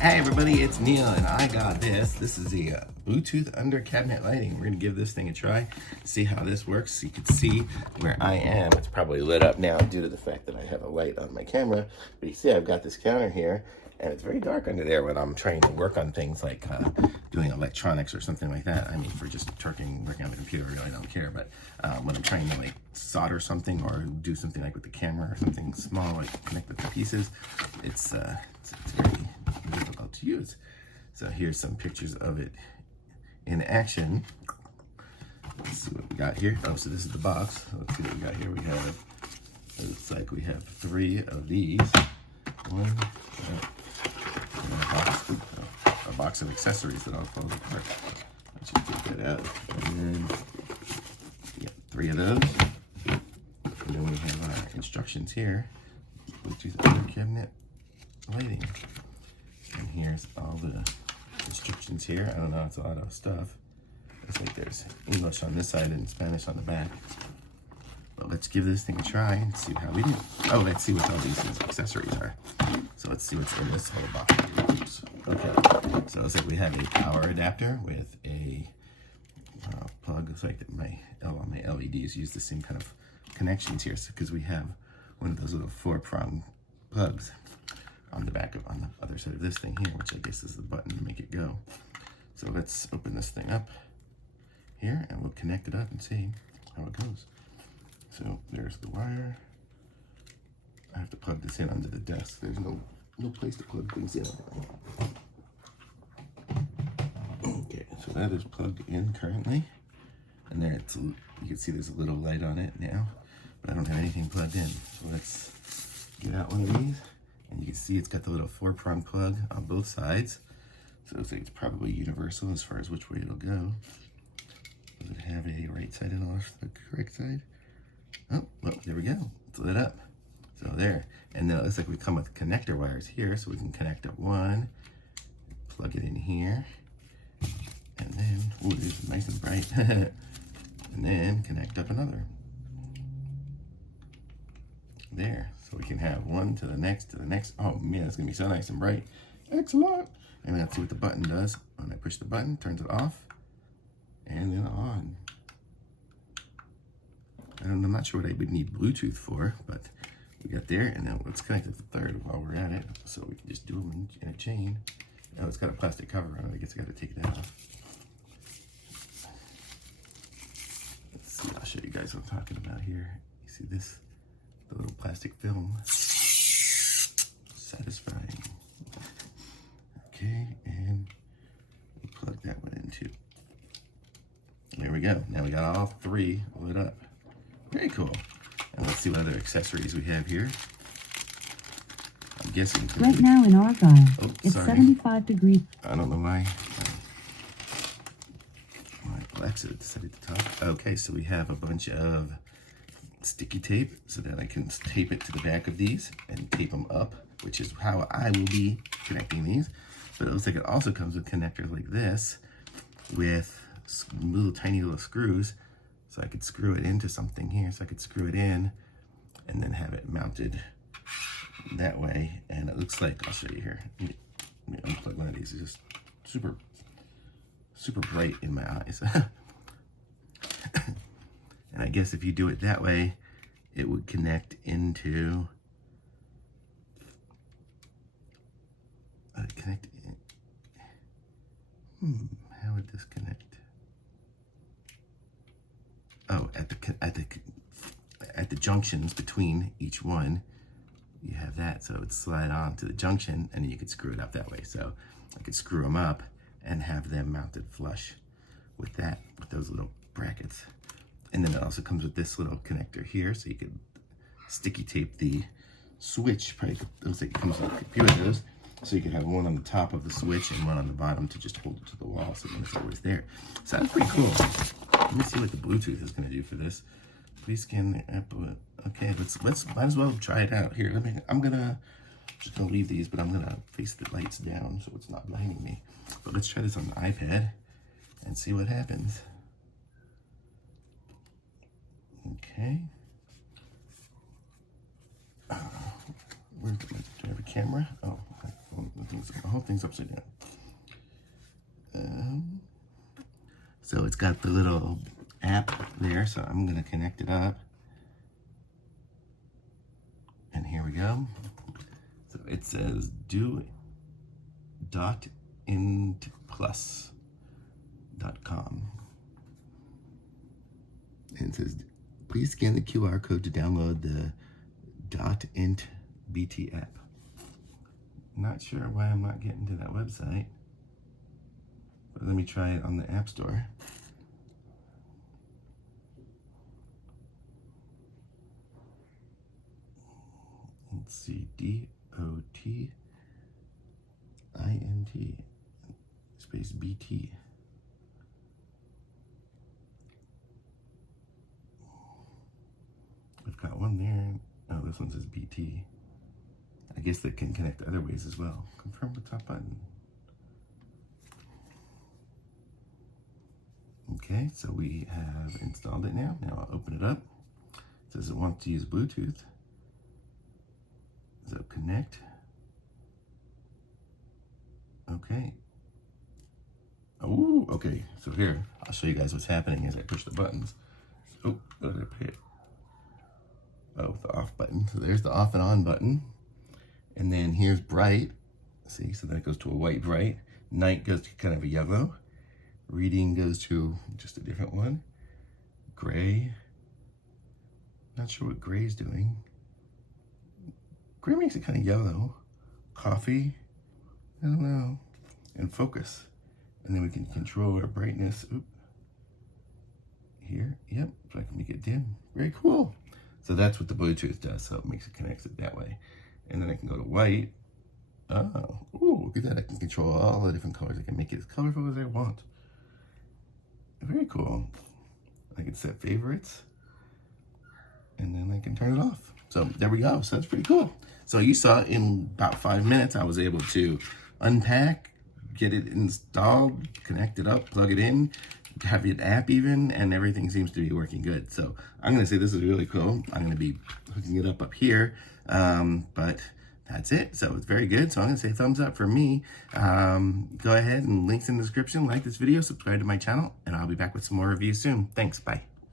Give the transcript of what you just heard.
Hey everybody, it's Neil and I got this. This is the Bluetooth under cabinet lighting. We're gonna give this thing a try, see how this works. So you can see where I am. It's probably lit up now due to the fact that I have a light on my camera. But you see I've got this counter here and it's very dark under there when I'm trying to work on things like doing electronics or something like that. I mean, for just working on the computer, I really don't care. But when I'm trying to like solder something or do something like with the camera or something small, like connect the pieces, it's very difficult to use. So here's some pictures of it in action. Let's see what we got here. Oh, so this is the box. Let's see what we got here. We have, it looks like we have 3 of these. One, a box of accessories that all fall apart. Let's just take that out. And then, yeah, 3 of those. And then we have our instructions here. Bluetooth under cabinet lighting. And here's all the instructions here. I don't know, it's a lot of stuff. Looks like there's English on this side and Spanish on the back. But let's give this thing a try and see how we do. Oh, let's see what all these accessories are. So let's see what's in this whole box. Okay, so it's like we have a power adapter with a plug. Looks like my LEDs use the same kind of connections here, because we have one of those little 4-prong plugs on the back on the other side of this thing here, which I guess is the button to make it go. So let's open this thing up here and we'll connect it up and see how it goes. So there's the wire. I have to plug this in under the desk. There's no place to plug things in. Okay, so that is plugged in currently. And there it's, you can see there's a little light on it now, but I don't have anything plugged in. So let's get out one of these. And you can see it's got the little 4-prong plug on both sides. So it looks like it's probably universal as far as which way it'll go. Does it have a right side and off the correct side? Oh, well, there we go. It's lit up. So there. And then it looks like we come with connector wires here, so we can connect up one, plug it in here, and then, ooh, this is nice and bright. And then connect up another. There, so we can have one to the next, Oh man, it's gonna be so nice and bright. Excellent. And let's see what the button does. When I push the button, turns it off, and then on. I'm not sure what I would need Bluetooth for, but we got there, and now let's connect the third while we're at it, so we can just do them in a chain. Oh, it's got a plastic cover on it. I guess I gotta take that off. Let's see, I'll show you guys what I'm talking about here. You see this? The little plastic film. Satisfying. Okay, and we plug that one in too. There we go. Now we got all 3 lit up. Very cool. And let's see what other accessories we have here. I'm guessing right now in Argyle, it's sorry. 75 degrees. I don't know why. My Alexa decided to talk. Okay, so we have a bunch of sticky tape so that I can tape it to the back of these and tape them up, which is how I will be connecting these. But it looks like it also comes with connectors like this with little tiny little screws, so I could screw it into something here. So I could screw it in and then have it mounted that way. And it looks like, I'll show you here. Let me unplug one of these. It's just super bright in my eyes. And I guess if you do it that way, it would connect into, how would this connect? Oh, at the junctions between each one, you have that, so it would slide on to the junction, and then you could screw it up that way. So I could screw them up and have them mounted flush with that, with those little brackets. And then it also comes with this little connector here, so you could sticky tape the switch. Probably looks like it comes with a few of those, so you could have one on the top of the switch and one on the bottom to just hold it to the wall, so then it's always there. Sounds pretty cool. Let me see what the Bluetooth is going to do for this. Please scan the app. Okay, let's might as well try it out here. I'm just gonna leave these, but I'm gonna face the lights down so it's not blinding me. But let's try this on the iPad and see what happens. Okay. Where's do I have a camera? Oh, my phone, the thing's whole thing's upside down. So it's got the little app there, so I'm gonna connect it up. And here we go. So it says do.MYPLUS.com. And it says, please scan the QR code to download the .INT-BT app. Not sure why I'm not getting to that website, but let me try it on the App Store. Let's see, DOTINT space BT. I've got one there. Oh, this one says BT. I guess that can connect other ways as well. Confirm the top button. Okay, so we have installed it now. Now I'll open it up. It says it wants to use Bluetooth. So connect. Okay. Oh, okay. So here, I'll show you guys what's happening as I push the buttons. Oh, what did I hit? Oh, the off button. So there's the off and on button. And then here's bright. See, so that goes to a white bright. Night goes to kind of a yellow. Reading goes to just a different one. Gray. Not sure what gray is doing. Gray makes it kind of yellow. Coffee. I don't know. And focus. And then we can control our brightness. Oop. Here. Yep. So I can make it dim. Very cool. So that's what the Bluetooth does. So it makes it connects it that way. And then I can go to white. Oh, ooh, look at that. I can control all the different colors. I can make it as colorful as I want. Very cool. I can set favorites. And then I can turn it off. So there we go. So that's pretty cool. So you saw in about 5 minutes, I was able to unpack, get it installed, connect it up, plug it in, have an app even, and everything seems to be working good. So I'm going to say this is really cool. I'm going to be hooking it up here, but that's it. So it's very good. So I'm going to say thumbs up for me. Go ahead and links in the description. Like this video, subscribe to my channel, and I'll be back with some more reviews soon. Thanks. Bye.